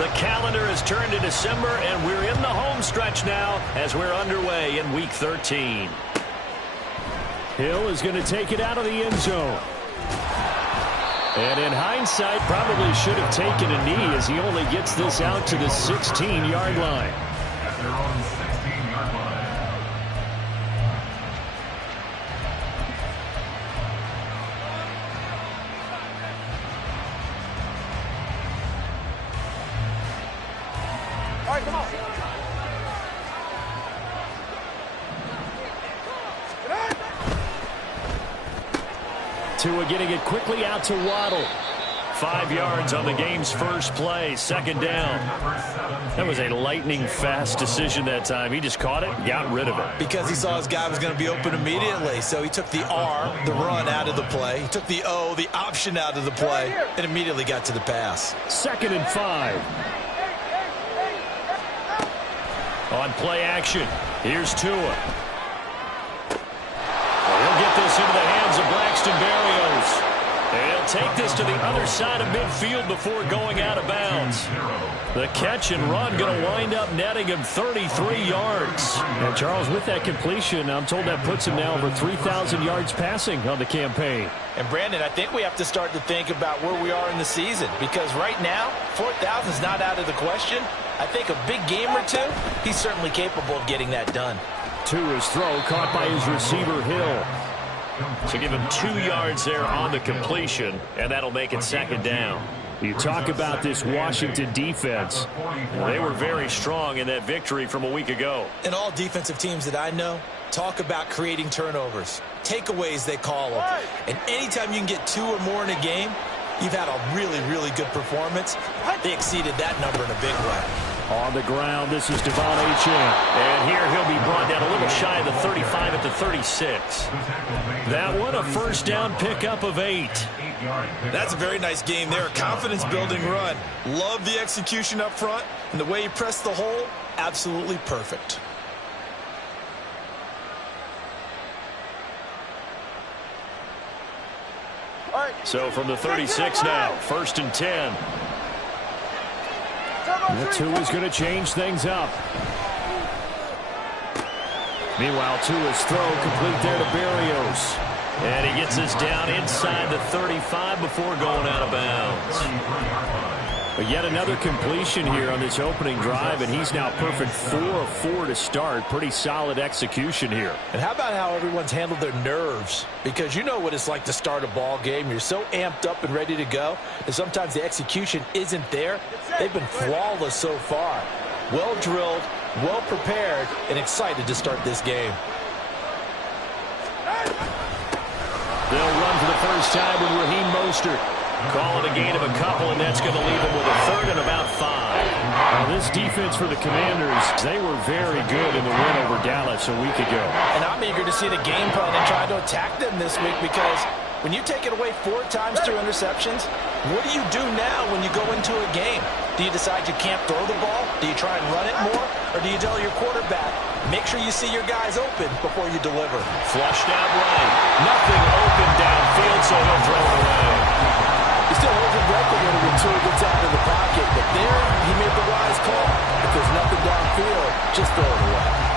The calendar has turned to December, and we're in the home stretch now as we're underway in Week 13. Hill is going to take it out of the end zone. And in hindsight, probably should have taken a knee as he only gets this out to the 16-yard line. At their own 16-yard line. All right, come on. Tua getting it quickly out to Waddle. 5 yards on the game's first play, second down. That was a lightning-fast decision that time. He just caught it and got rid of it. Because he saw his guy was going to be open immediately. So he took the R, the run, out of the play. He took the O, the option, out of the play, and immediately got to the pass. 2nd and 5. On play action, here's Tua. He'll get this into the hands of Braxton Berrios. And he'll take this to the other side of midfield before going out of bounds. The catch and run going to wind up netting him 33 yards. And Charles, with that completion, I'm told that puts him now over 3,000 yards passing on the campaign. And Brandon, I think we have to start to think about where we are in the season, because right now 4,000 is not out of the question. I think a big game or two, he's certainly capable of getting that done. Tua's throw caught by his receiver Hill. So give him 2 yards there on the completion, and that'll make it second down. You talk about this Washington defense. They were very strong in that victory from a week ago. And all defensive teams that I know talk about creating turnovers. Takeaways, they call them. And anytime you can get 2 or more in a game, you've had a really, really good performance. They exceeded that number in a big way. On the ground, this is Devon Achane. And here he'll be brought down a little shy of the 35 at the 36. That one a first down pickup of 8. That's a very nice game there. A confidence-building run. Love the execution up front. And the way he pressed the hole, absolutely perfect. So from the 36 now, 1st and 10. Tua's going to change things up. Meanwhile, Tua's throw complete there to Berrios. And he gets us down inside the 35 before going out of bounds. But yet another completion here on this opening drive, and he's now perfect 4 of 4 to start. Pretty solid execution here. And how about how everyone's handled their nerves? Because you know what it's like to start a ball game. You're so amped up and ready to go, and sometimes the execution isn't there. They've been flawless so far. Well drilled, well prepared, and excited to start this game. They'll run for the first time with Raheem Mostert. Call it a gain of a couple, and that's going to leave them with a 3rd and about 5. Now this defense for the Commanders, they were very good in the win over Dallas a week ago. And I'm eager to see the game plan and try to attack them this week, because when you take it away 4 times through interceptions, what do you do now when you go into a game? Do you decide you can't throw the ball? Do you try and run it more? Or do you tell your quarterback, make sure you see your guys open before you deliver? Flushed out right. Nothing open downfield, so he'll throw it away. He still holds your breath a little bit until he gets out of the pocket. But there, he made the wise call. If there's nothing downfield, just throw it away.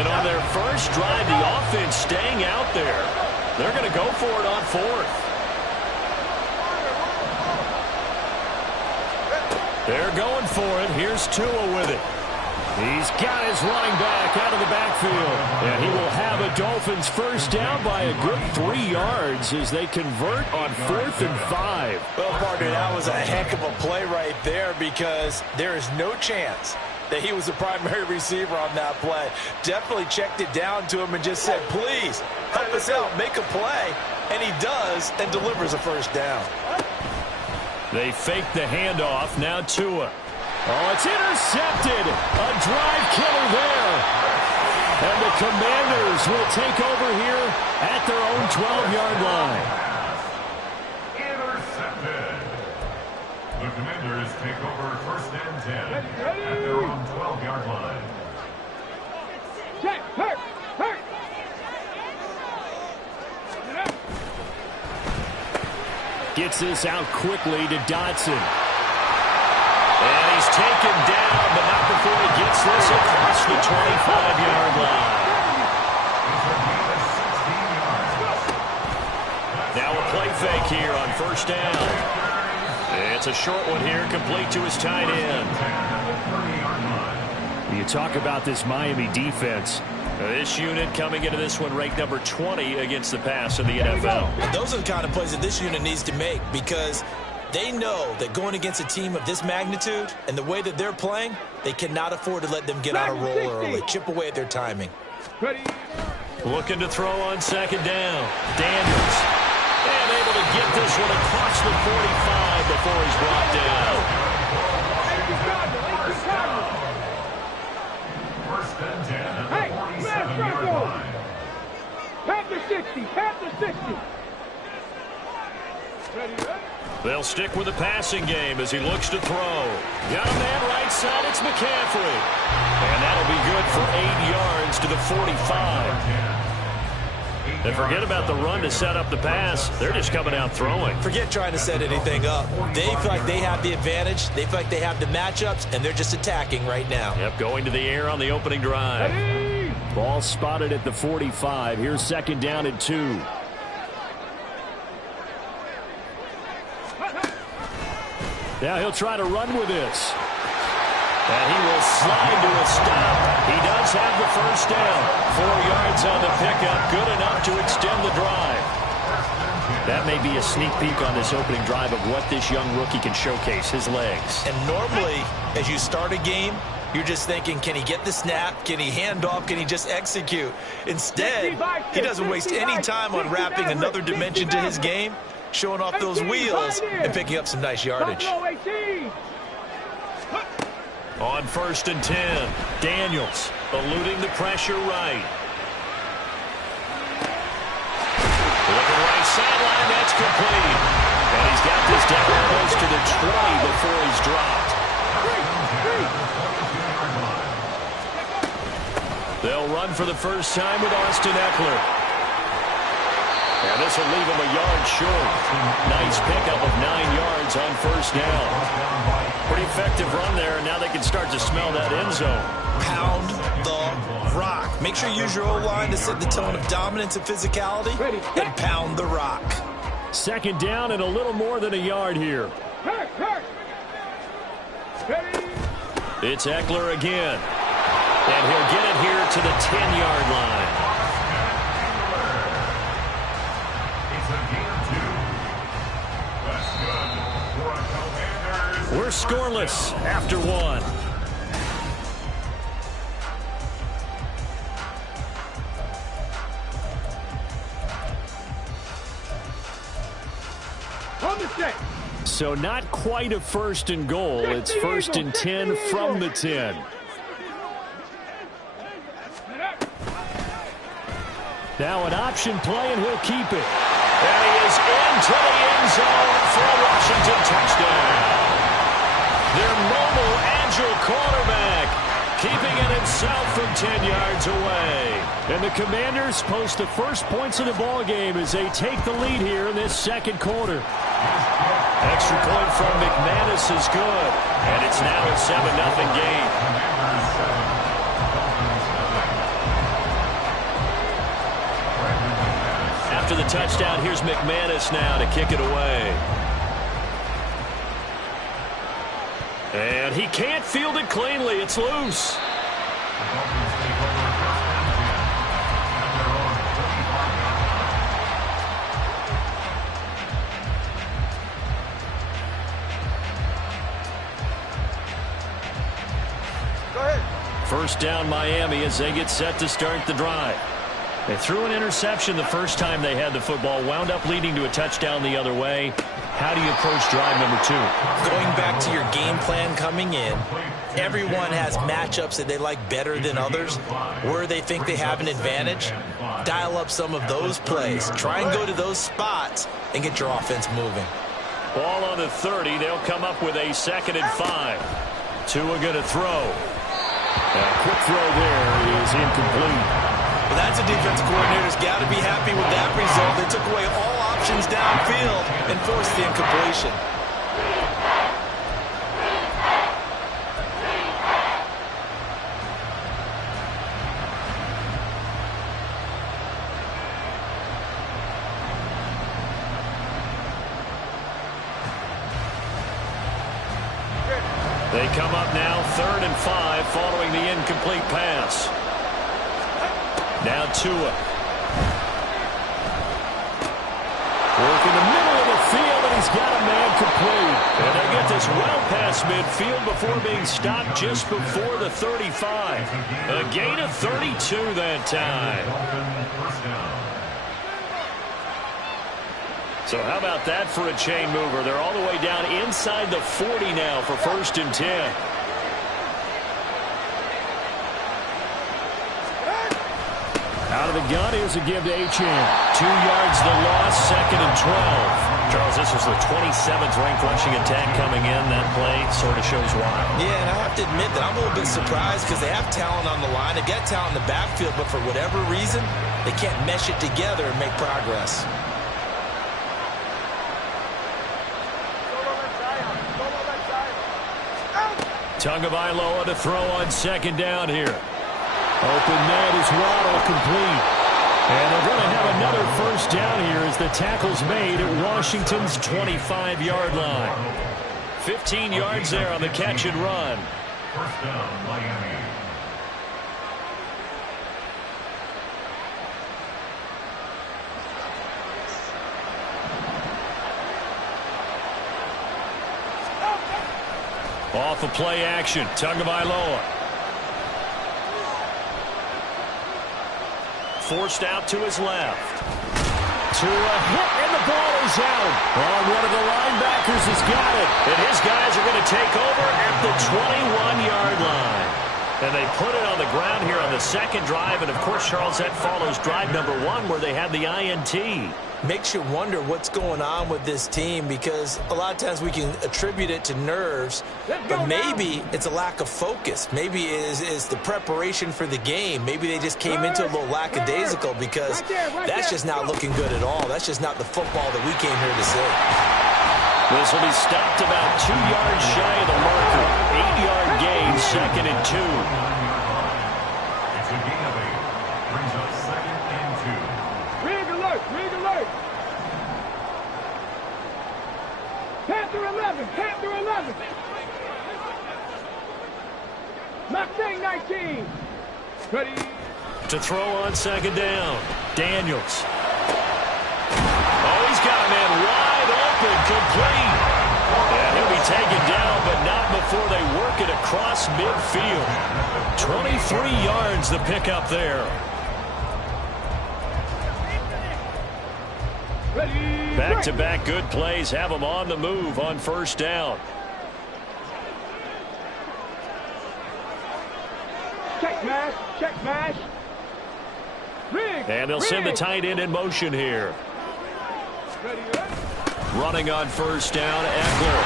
And on their first drive, the offense staying out there. They're going to go for it on 4th. They're going for it. Here's Tua with it. He's got his running back out of the backfield. And he will have a Dolphins first down by a good 3 yards as they convert on 4th and 5. Well, partner, that was a heck of a play right there, because there is no chance that he was the primary receiver on that play. Definitely checked it down to him and just said, please, help us out, make a play. And he does, and delivers a first down. They fake the handoff. Now Tua. Oh, it's intercepted. A drive killer there. And the Commanders will take over here at their own 12-yard line. Commanders take over 1st and 10 at their own 12-yard line. Check, hurt. Gets this out quickly to Dotson. And he's taken down, but not before he gets this across the 25-yard line. Now a play fake here on 1st down. It's a short one here, complete to his tight end. You talk about this Miami defense. This unit coming into this one ranked number 20 against the pass in the NFL. And those are the kind of plays that this unit needs to make, because they know that going against a team of this magnitude and the way that they're playing, they cannot afford to let them get on a roll early. Chip away at their timing. Looking to throw on 2nd down. Daniels. And able to get this one across the 45 before he's brought down. 1st and 10 at the 47-yard line. Panther 60, Panther 60. They'll stick with the passing game as he looks to throw. Got a man right side, it's McCaffrey. And that'll be good for 8 yards to the 45. And forget about the run to set up the pass. They're just coming out throwing. Forget trying to set anything up. They feel like they have the advantage. They feel like they have the matchups, and they're just attacking right now. Yep, going to the air on the opening drive. Ready. Ball spotted at the 45. Here's 2nd down and 2. Now he'll try to run with this. And he will slide to a stop. He does have the 1st down. 4 yards on the pickup. Good enough to extend the drive. That may be a sneak peek on this opening drive of what this young rookie can showcase, his legs. And normally, as you start a game, you're just thinking, can he get the snap? Can he hand off? Can he just execute? Instead, he doesn't waste any time on wrapping another dimension to his game, showing off those wheels, and picking up some nice yardage. On 1st and 10, Daniels eluding the pressure right. Looking right sideline, that's complete. And he's got this down almost to the 20 before he's dropped. They'll run for the first time with Austin Eckler. And this will leave him a yard short. Nice pickup of 9 yards on 1st down. Pretty effective run there, and now they can start to smell that end zone. Pound the rock. Make sure you use your O-line to set the tone of dominance and physicality, and pound the rock. 2nd down and a little more than a yard here. It's Eckler again. And he'll get it here to the 10-yard line. We're scoreless after 1. So not quite a 1st and goal. It's 1st and 10 from the 10. Now an option play, and he'll keep it. And he is into the end zone for a Washington touchdown. Their mobile, agile quarterback keeping it himself from 10 yards away. And the Commanders post the first points of the ball game as they take the lead here in this 2nd quarter. Extra point from McManus is good. And it's now a 7-0 game. After the touchdown, here's McManus now to kick it away. And he can't field it cleanly. It's loose. Go ahead. 1st down Miami as they get set to start the drive. They threw an interception the first time they had the football, wound up leading to a touchdown the other way. How do you approach drive number 2? Going back to your game plan coming in, everyone has matchups that they like better than others, where they think they have an advantage. Dial up some of those plays. Try and go to those spots and get your offense moving. Ball on the 30. They'll come up with a 2nd and 5. Tua going to throw. A quick throw there is incomplete. Well, that's a defense coordinator's got to be happy with that result. They took away all options downfield and forced the incompletion. They come up now 3rd and 5 following the incomplete pass. Now Tua. Working the middle of the field, and he's got a man complete. And they get this well past midfield before being stopped just before the 35. A gain of 32 that time. So how about that for a chain mover? They're all the way down inside the 40 now for 1st and 10. Out of the gun, here's a give to Achane. 2 yards the loss, 2nd and 12. Charles, this was the 27th ranked rushing attack coming in. That play sort of shows why. Yeah, and I have to admit that I'm a little bit surprised because they have talent on the line. They got talent in the backfield, but for whatever reason, they can't mesh it together and make progress. Tagovailoa to throw on 2nd down here. Open net is Waddle, complete. And they're going to have another 1st down here as the tackle's made at Washington's 25-yard line. 15 yards there on the catch and run. 1st down, Miami. Off of play action, Tagovailoa. Forced out to his left. To a hit, and the ball is out. One of the linebackers has got it. And his guys are going to take over at the 21-yard line. And they put it on the ground here on the 2nd drive. And, of course, Charles, that follows drive number 1 where they had the INT. Makes you wonder what's going on with this team because a lot of times we can attribute it to nerves, but maybe it's a lack of focus. Maybe it's the preparation for the game. Maybe they just came into a little lackadaisical because that's just not looking good at all. That's just not the football that we came here to see. This will be stopped about 2 yards shy of the marker. 8-yard gain, 2nd and 2. It's a gain of 8. Brings up 2nd and 2. Rig alert! Rig alert! Panther 11! Panther 11! Mustang 19! Ready? To throw on 2nd down. Daniels. Oh, he's got a man wide open, complete. And he'll be taken down, but not before they work it across midfield. 23 yards the pickup there. Back-to-back good plays have them on the move on 1st down. Check mash! Check mash! Rig! And they'll send the tight end in motion here. Ready? Running on 1st down, Eckler.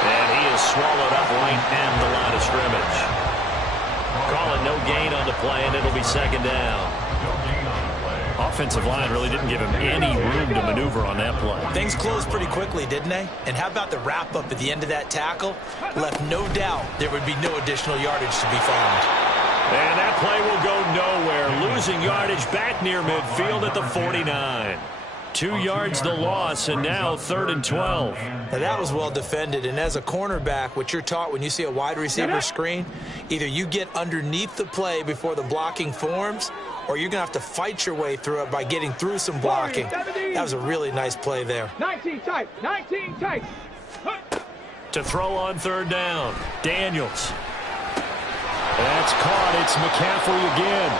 And he is swallowed up right at the line of scrimmage. Call it no gain on the play, and it'll be 2nd down. Offensive line really didn't give him any room to maneuver on that play. Things closed pretty quickly, didn't they? And how about the wrap-up at the end of that tackle? Left no doubt there would be no additional yardage to be found. And that play will go nowhere. Losing yardage back near midfield at the 49. 2 yards the loss, and now 3rd and 12. Now that was well defended, and as a cornerback, what you're taught when you see a wide receiver screen, either you get underneath the play before the blocking forms, or you're going to have to fight your way through it by getting through some blocking. That was a really nice play there. 19 tight! 19 tight! To throw on 3rd down, Daniels. That's caught. It's McCaffrey again.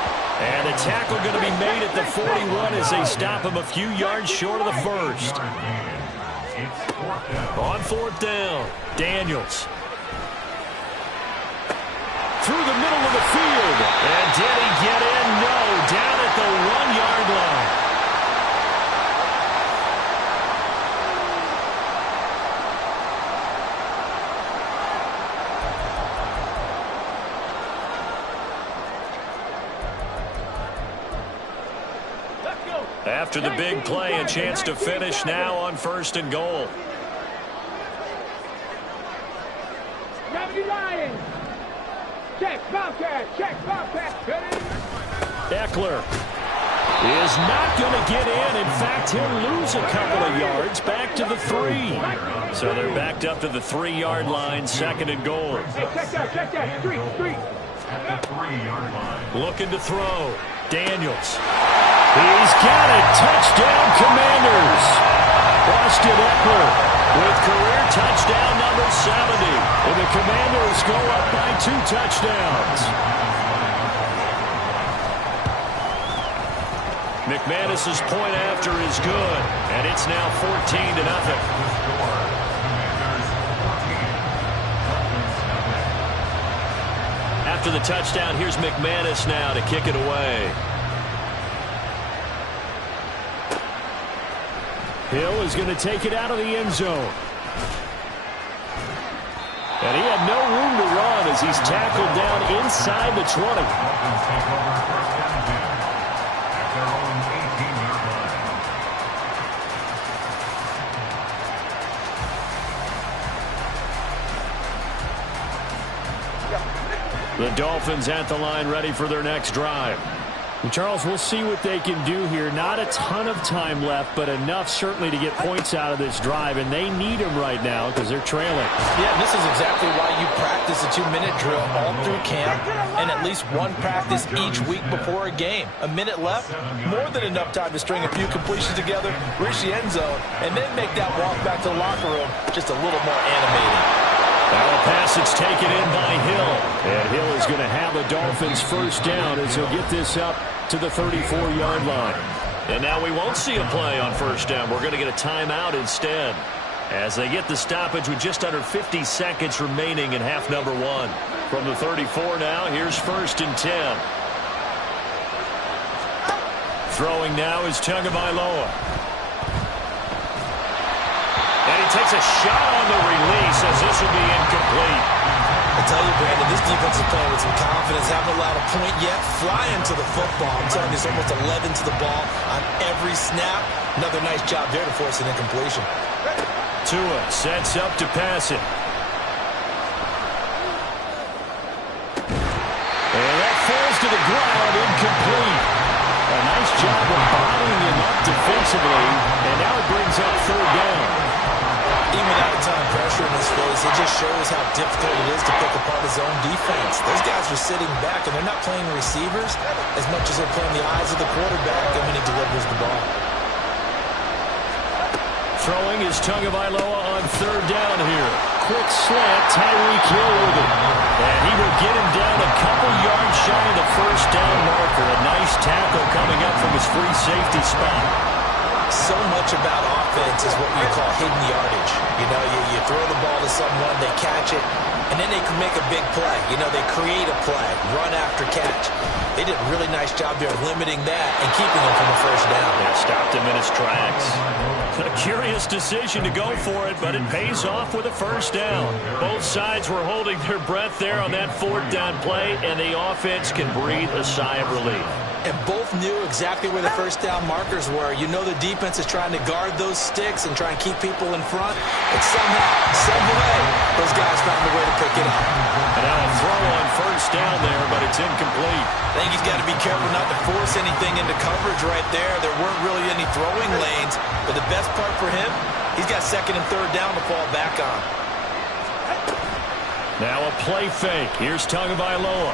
And a tackle going to be made at the 41 as they stop him a few yards short of the 1st. On 4th down, Daniels. Through the middle of the field. And did he get in? No. Down at the 1-yard line. After the big play, a chance to finish now on 1st and goal. Gravity Lions. Check, Bobcat. Check, Bobcat. Ready? Eckler is not going to get in. In fact, he'll lose a couple of yards back to the 3. So they're backed up to the 3-yard line, 2nd and goal. Hey, check that. Street. At the 3-yard line. Looking to throw. Daniels. He's got it. Touchdown, Commanders. Austin Eckler with career touchdown number 70. And the Commanders go up by 2 touchdowns. McManus's point after is good, and it's now 14-0. After the touchdown, here's McManus now to kick it away. Hill is going to take it out of the end zone. And he had no room to run as he's tackled down inside the 20. Dolphins take over 1st and 10 at their own 18-yard line. The Dolphins at the line, ready for their next drive. And Charles, we'll see what they can do here. Not a ton of time left, but enough certainly to get points out of this drive, and they need them right now because they're trailing. Yeah, this is exactly why you practice a 2-minute drill all through camp and at least one practice each week before a game. A minute left, more than enough time to string a few completions together, reach the end zone, and then make that walk back to the locker room just a little more animated. Now a passage taken in by Hill. And Hill is going to have the Dolphins first down as he'll get this up to the 34-yard line. And now we won't see a play on 1st down. We're going to get a timeout instead as they get the stoppage with just under 50 seconds remaining in half number 1. From the 34 now, here's 1st and 10. Throwing now is Tagovailoa. And he takes a shot on the release as this will be incomplete. I tell you, Brandon, this defense is playing with some confidence. Haven't allowed a point yet. Flying to the football. I'm telling you, it's almost 11 to the ball on every snap. Another nice job there to force an incompletion. Tua sets up to pass it. And that falls to the ground, incomplete. A nice job of bottling him up defensively, and now it brings up 3rd down. Even without a ton of pressure in his face, it just shows how difficult it is to pick apart his own defense. Those guys are sitting back, and they're not playing receivers as much as they're playing the eyes of the quarterback and when he delivers the ball. Throwing is Tagovailoa on 3rd down here. Quick slant, Tyreek Hill with it. And he will get him down a couple yards shy of the 1st down marker. A nice tackle coming up from his free safety spot. So much about offense is what you call hidden yardage. You know, you throw the ball to someone, they catch it, and then they can make a big play. You know, they create a play, run after catch. They did a really nice job there limiting that and keeping him from a 1st down. They stopped him in his tracks. A curious decision to go for it, but it pays off with a 1st down. Both sides were holding their breath there on that 4th down play, and the offense can breathe a sigh of relief. And both knew exactly where the 1st down markers were. You know the defense is trying to guard those sticks and try and keep people in front. But somehow, some way, those guys found a way to pick it up. And now a throw on 1st down there, but it's incomplete. I think he's got to be careful not to force anything into coverage right there. There weren't really any throwing lanes. But the best part for him, he's got 2nd and 3rd down to fall back on. Now a play fake. Here's Tagovailoa.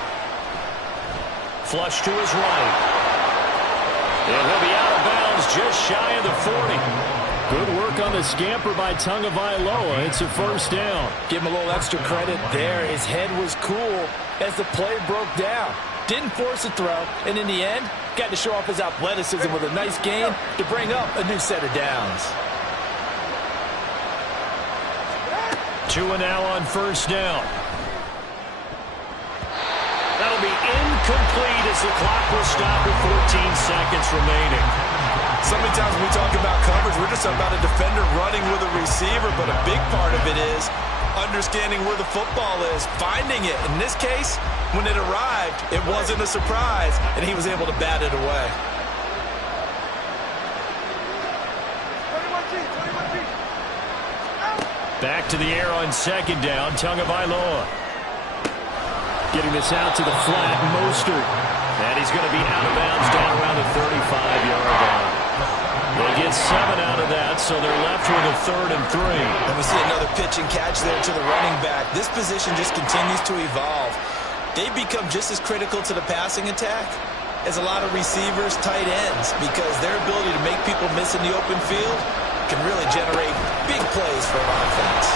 Flush to his right. And he'll be out of bounds just shy of the 40. Good work on the scamper by Tagovailoa. It's a 1st down. Give him a little extra credit there. His head was cool as the play broke down. Didn't force a throw, and in the end, got to show off his athleticism with a nice gain to bring up a new set of downs. Tua now on 1st down. That'll be incomplete as the clock will stop with 14 seconds remaining. So many times when we talk about coverage, we're just talking about a defender running with a receiver, but a big part of it is understanding where the football is, finding it. In this case, when it arrived, it wasn't a surprise, and he was able to bat it away. Back to the air on second down, Tagovailoa. Getting this out to the flat, Mostert. And he's going to be out of bounds down around the 35-yard line. They get 7 out of that, so they're left with a 3rd and 3. And we see another pitch and catch there to the running back. This position just continues to evolve. They've become just as critical to the passing attack as a lot of receivers, tight ends, because their ability to make people miss in the open field can really generate big plays for an offense.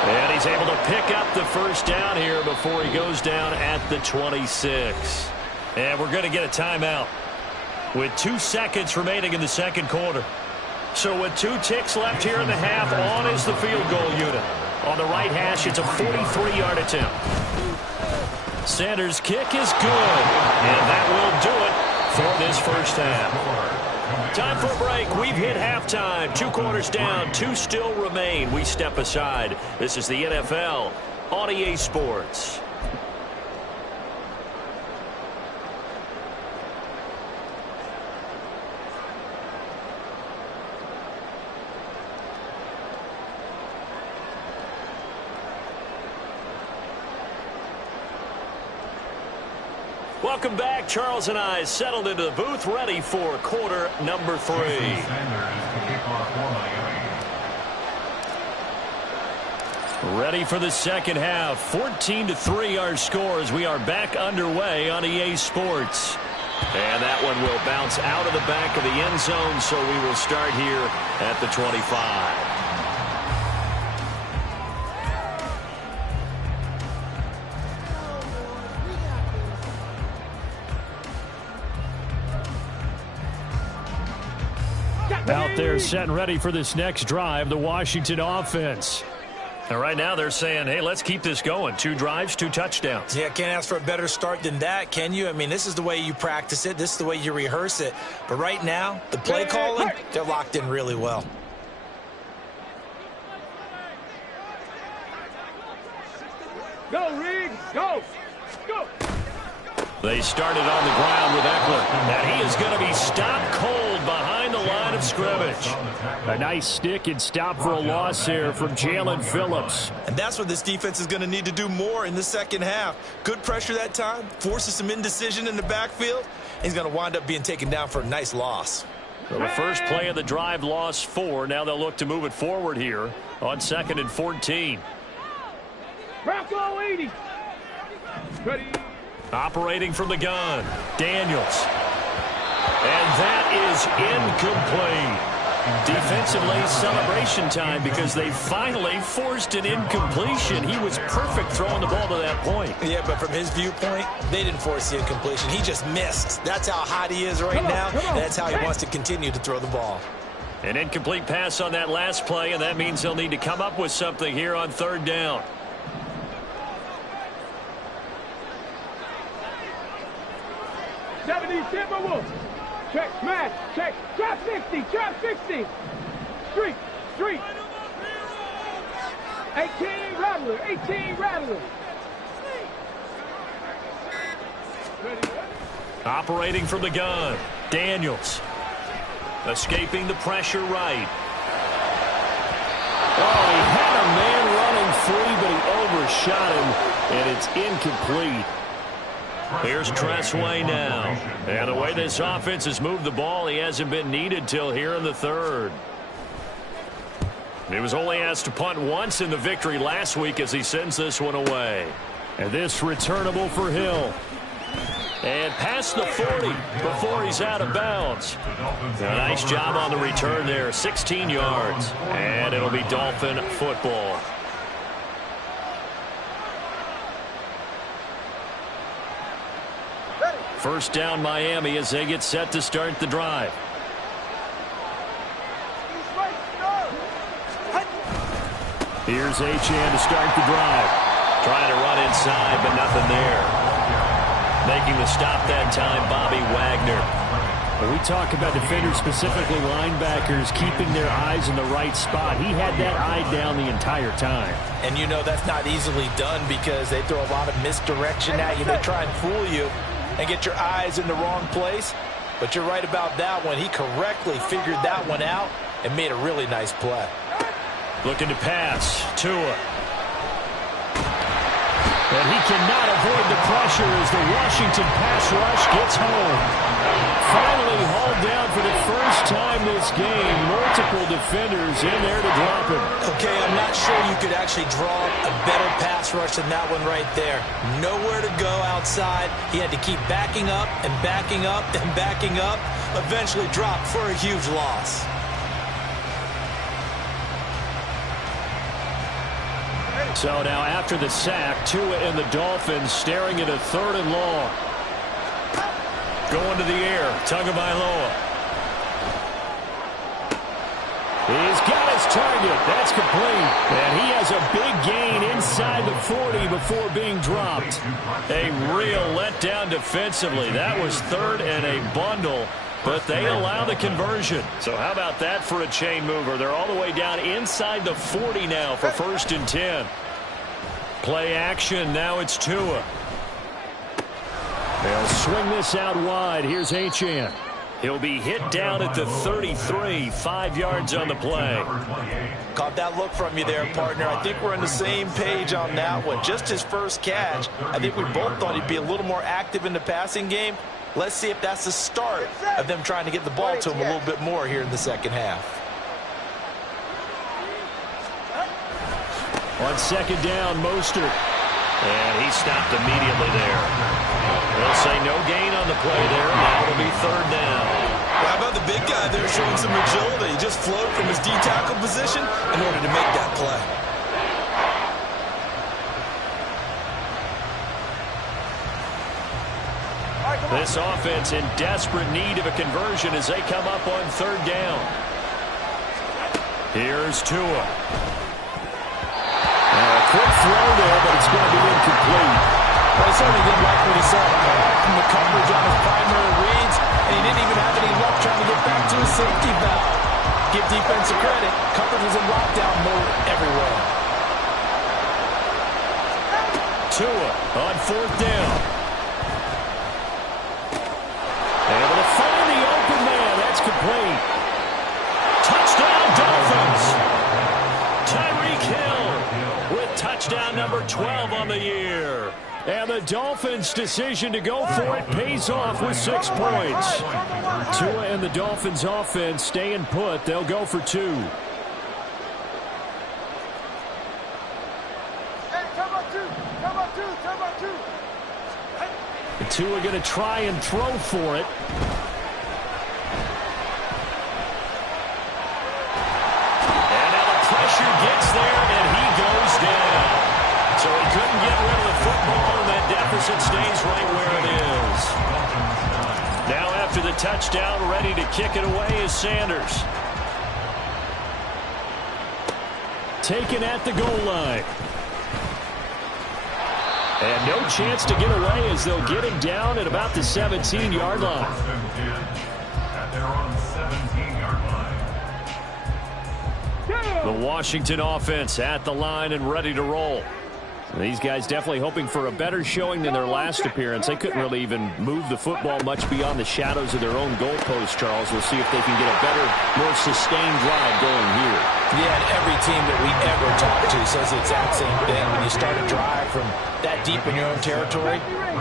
And he's able to pick up the first down here before he goes down at the 26. And we're going to get a timeout with 2 seconds remaining in the second quarter. So with 2 ticks left here in the half, on is the field goal unit. On the right hash, it's a 43-yard attempt. Sanders' kick is good. And that will do it for this first half. Time for a break. We've hit halftime. 2 quarters down. 2 still remain. We step aside. This is the NFL on EA Sports. Welcome back. Charles and I settled into the booth, ready for quarter number 3. Ready for the second half. 14-3 our score as we are back underway on EA Sports. And that one will bounce out of the back of the end zone, so we will start here at the 25. Out there set and ready for this next drive, the Washington offense. And right now they're saying, hey, let's keep this going. 2 drives, 2 touchdowns. Yeah, can't ask for a better start than that, can you? I mean, this is the way you practice it. This is the way you rehearse it. But right now, the play calling, they're locked in really well. Go, Riggs, go. Go. They started on the ground with Eckler. And he is going to be stopped cold behind the line of scrimmage. A nice stick and stop for a loss here from Jalen Phillips. And that's what this defense is going to need to do more in the second half. Good pressure that time, forces some indecision in the backfield. He's going to wind up being taken down for a nice loss. So the first play of the drive lost 4. Now they'll look to move it forward here on 2nd and 14. Bronco 80. Ready. Operating from the gun, Daniels. And that is incomplete. Defensively, celebration time because they finally forced an incompletion. He was perfect throwing the ball to that point. Yeah, but from his viewpoint, they didn't force the incompletion. He just missed. That's how hot he is right now, and that's how he wants to continue to throw the ball. An incomplete pass on that last play, and that means they'll need to come up with something here on 3rd down. Timberwolves. Check, smash, check, trap 60, trap 60. Street. 18 Rattler. Operating from the gun, Daniels. Escaping the pressure right. Oh, he had a man running free, but he overshot him, and it's incomplete. Here's Tressway now. And the way this offense has moved the ball, he hasn't been needed till here in the 3rd. He was only asked to punt once in the victory last week as he sends this one away. And this returnable for Hill. And past the 40 before he's out of bounds. A nice job on the return there. 16 yards. And it'll be Dolphin football. First down Miami as they get set to start the drive. Here's Achane to start the drive. Trying to run inside, but nothing there. Making the stop that time, Bobby Wagner. When we talk about defenders, specifically linebackers, keeping their eyes in the right spot, he had that eye down the entire time. And you know that's not easily done because they throw a lot of misdirection at you. They try and fool you and get your eyes in the wrong place. But you're right about that one. He correctly figured that one out and made a really nice play. Looking to pass. Tua. And he cannot avoid the pressure as the Washington pass rush gets home. Finally hauled down for the first time this game. Multiple defenders in there to drop him. Okay, I'm not sure you could actually draw a better pass rush than that one right there. Nowhere to go outside. He had to keep backing up and backing up and backing up. Eventually dropped for a huge loss. So now after the sack, Tua and the Dolphins staring at a 3rd and long. Going to the air, Tagovailoa. He's got his target. That's complete. And he has a big gain inside the 40 before being dropped. A real letdown defensively. That was 3rd and a bundle, but they allow the conversion. So how about that for a chain mover? They're all the way down inside the 40 now for 1st and 10. Play action. Now it's Tua. They'll swing this out wide. Here's Achane. He'll be hit down at the 33, 5 yards on the play. Caught that look from you there, partner. I think we're on the same page on that one. Just his first catch. I think we both thought he'd be a little more active in the passing game. Let's see if that's the start of them trying to get the ball to him a little bit more here in the second half. On 2nd down, Mostert. And he stopped immediately there. They'll say no gain on the play there. Now it'll be 3rd down. How about the big guy there showing some agility? He just flowed from his D-tackle position in order to make that play. This offense in desperate need of a conversion as they come up on 3rd down. Here's Tua. Quick throw there, but it's going to be incomplete. Well, he certainly didn't like what he saw. From the coverage on his primary reads, and he didn't even have any luck trying to get back to his safety valve. Give defensive credit. Coverage was in lockdown mode everywhere. Tua on 4th down. Able to find the open man. That's complete. Touchdown, Dolphins. Tyreek Hill with touchdown number 12 on the year. And the Dolphins' decision to go for it pays off with 6 points. Tua and the Dolphins' offense staying put. They'll go for 2. And Tua going to try and throw for it. Gets there, and he goes down. So he couldn't get rid of the football, and that deficit stays right where it is. Now after the touchdown, ready to kick it away is Sanders. Taken at the goal line. And no chance to get away as they'll get him down at about the 17-yard line. At their own 17-yard line. The Washington offense at the line and ready to roll. These guys definitely hoping for a better showing than their last appearance. They couldn't really even move the football much beyond the shadows of their own goalpost, Charles. We'll see if they can get a better, more sustained drive going here. Yeah, and every team that we ever talk to says the exact same thing. When you start a drive from that deep in your own territory,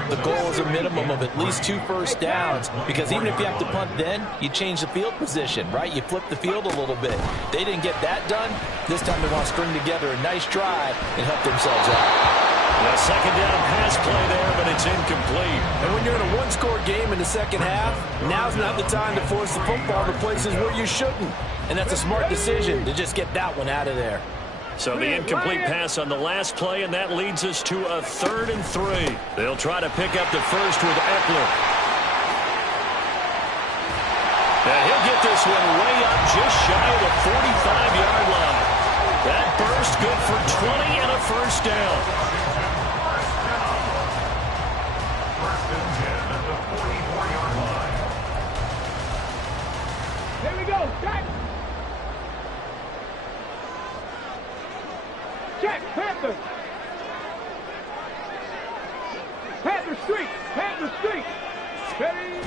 the goal is a minimum of at least 2 first downs, because even if you have to punt then, you change the field position, right? You flip the field a little bit. They didn't get that done. This time they want to string together a nice drive and help themselves out. The 2nd down pass play there, but it's incomplete. And when you're in a 1-score game in the second half, now's not the time to force the football to places where you shouldn't. And that's a smart decision to just get that one out of there. So the incomplete pass on the last play, and that leads us to a 3rd and 3. They'll try to pick up the first with Eckler. And he'll get this one way up just shy of the 45-yard line. That burst good for 20 and a first down. First and 10 at the 44-yard line. Here we go. Check. Check. Panther. Panther streak. Panther streak. Ready.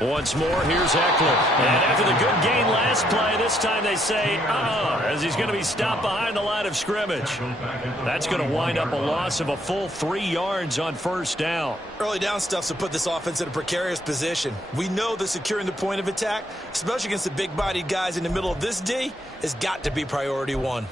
Once more, here's Eckler. And after the good gain last play, this time they say, as he's going to be stopped behind the line of scrimmage. That's going to wind up a loss of a full 3 yards on first down. Early down stuff's to put this offense in a precarious position. We know that securing the point of attack, especially against the big-bodied guys in the middle of this D, has got to be priority one.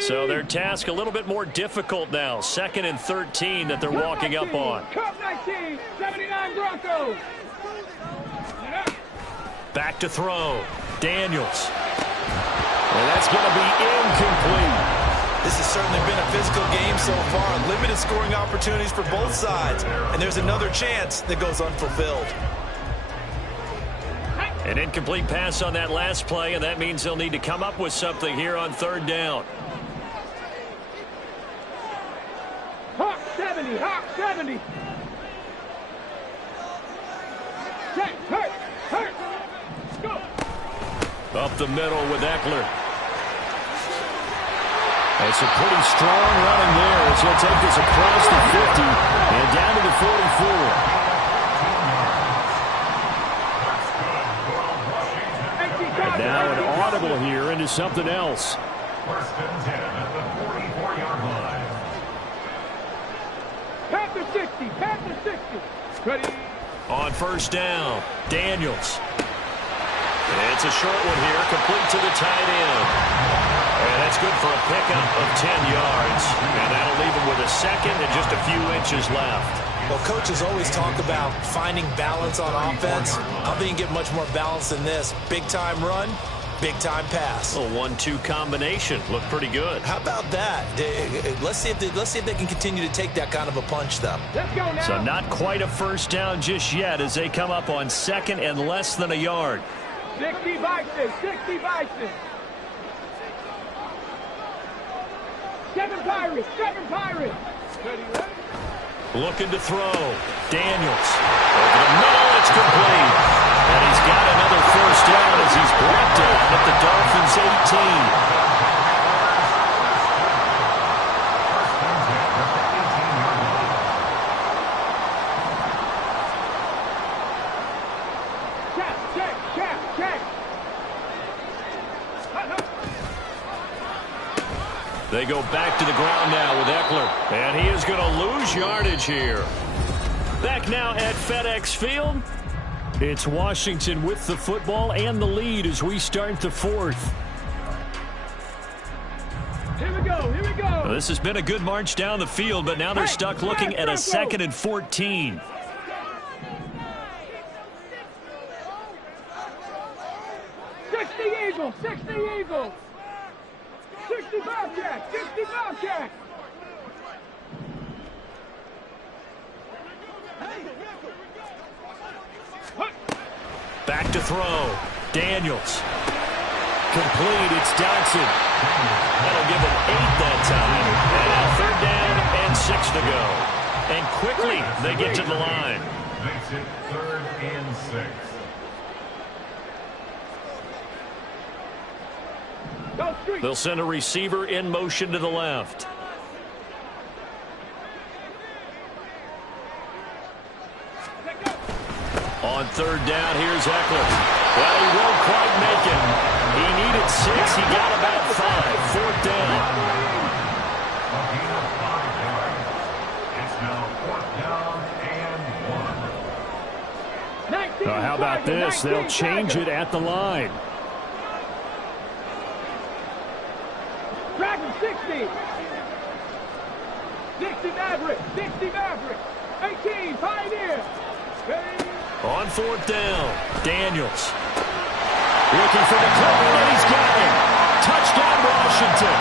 So their task a little bit more difficult now. 2nd and 13 that they're walking up on. Cup 19, 79 Broncos. Back to throw. Daniels. And that's going to be incomplete. This has certainly been a physical game so far. Limited scoring opportunities for both sides. And there's another chance that goes unfulfilled. An incomplete pass on that last play, and that means they'll need to come up with something here on 3rd down. Hawk 70, Hawk 70. Check, hurt. Go. Up the middle with Eckler. It's a pretty strong running there as he'll take this across the 50 and down to the 44. Now an audible here into something else. 1st and 10 at the 44-yard line. Panther 60, Panther 60. Ready. On first down, Daniels. It's a short one here, complete to the tight end. And that's good for a pickup of 10 yards. And that'll leave him with a 2nd and just a few inches left. Well, coaches always talk about finding balance on offense. I don't think you can get much more balance than this. Big-time run, big-time pass. A 1-2 combination. Looked pretty good. How about that? Let's see if they can continue to take that kind of a punch, though. Let's go now. So not quite a first down just yet as they come up on 2nd and less than a yard. 60 Bison, 60 Bison. 7 Pirates, 7 Pirates. Ready. Looking to throw. Daniels. Over the middle, it's complete. And he's got another first down as he's brought down at the Dolphins' 18. They go back to the ground now with Eckler. And he is going to lose yardage here. Back now at FedEx Field. It's Washington with the football and the lead as we start the 4th. Here we go, here we go. Well, this has been a good march down the field, but now they're stuck looking at a 2nd and 14. Eagles, 60 Eagles. 60 Bobcats, 60 Bobcats. Back to throw. Daniels. Complete. It's Dodson. That'll give him 8 that time. And now 3rd down and 6 to go. And quickly they get to the line. Makes it 3rd and 6. They'll send a receiver in motion to the left. On 3rd down, here's Eckler. Well, he won't quite make it. He needed 6. He got about 5. 4th down. It's now 4th down and 1. How about this? They'll change it at the line. Dragon 60. 60 Maverick. 60 Maverick. 18 Pioneer. On 4th down, Daniels. Looking for the cover, and he's got it. Touchdown, Washington.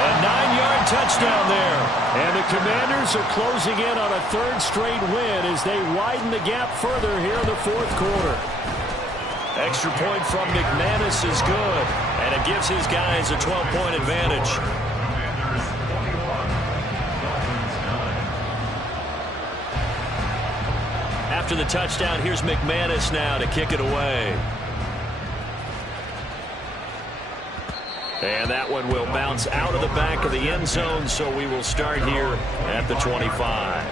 A 9-yard touchdown there. And the Commanders are closing in on a 3rd straight win as they widen the gap further here in the 4th quarter. Extra point from McManus is good, and it gives his guys a 12-point advantage. Commanders 41, Dolphins 9. After the touchdown, here's McManus now to kick it away. And that one will bounce out of the back of the end zone, so we will start here at the 25.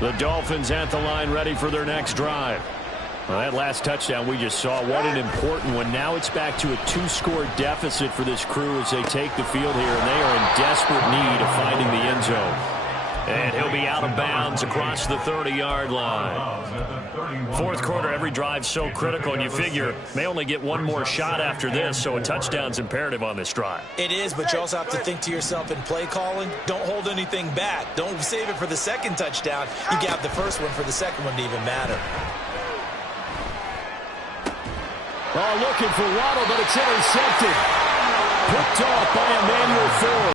The Dolphins at the line, ready for their next drive. Well, that last touchdown we just saw, what an important one. Now it's back to a 2-score deficit for this crew as they take the field here, and they are in desperate need of finding the end zone. And he'll be out of bounds across the 30-yard line. Fourth quarter, every drive so critical, and you figure may only get one more shot after this, so a touchdown's imperative on this drive. It is, but you also have to think to yourself in play calling, don't hold anything back. Don't save it for the second touchdown. You got the first one for the second one to even matter. Oh, looking for Waddle, but it's intercepted. Picked off by Emmanuel Forbes.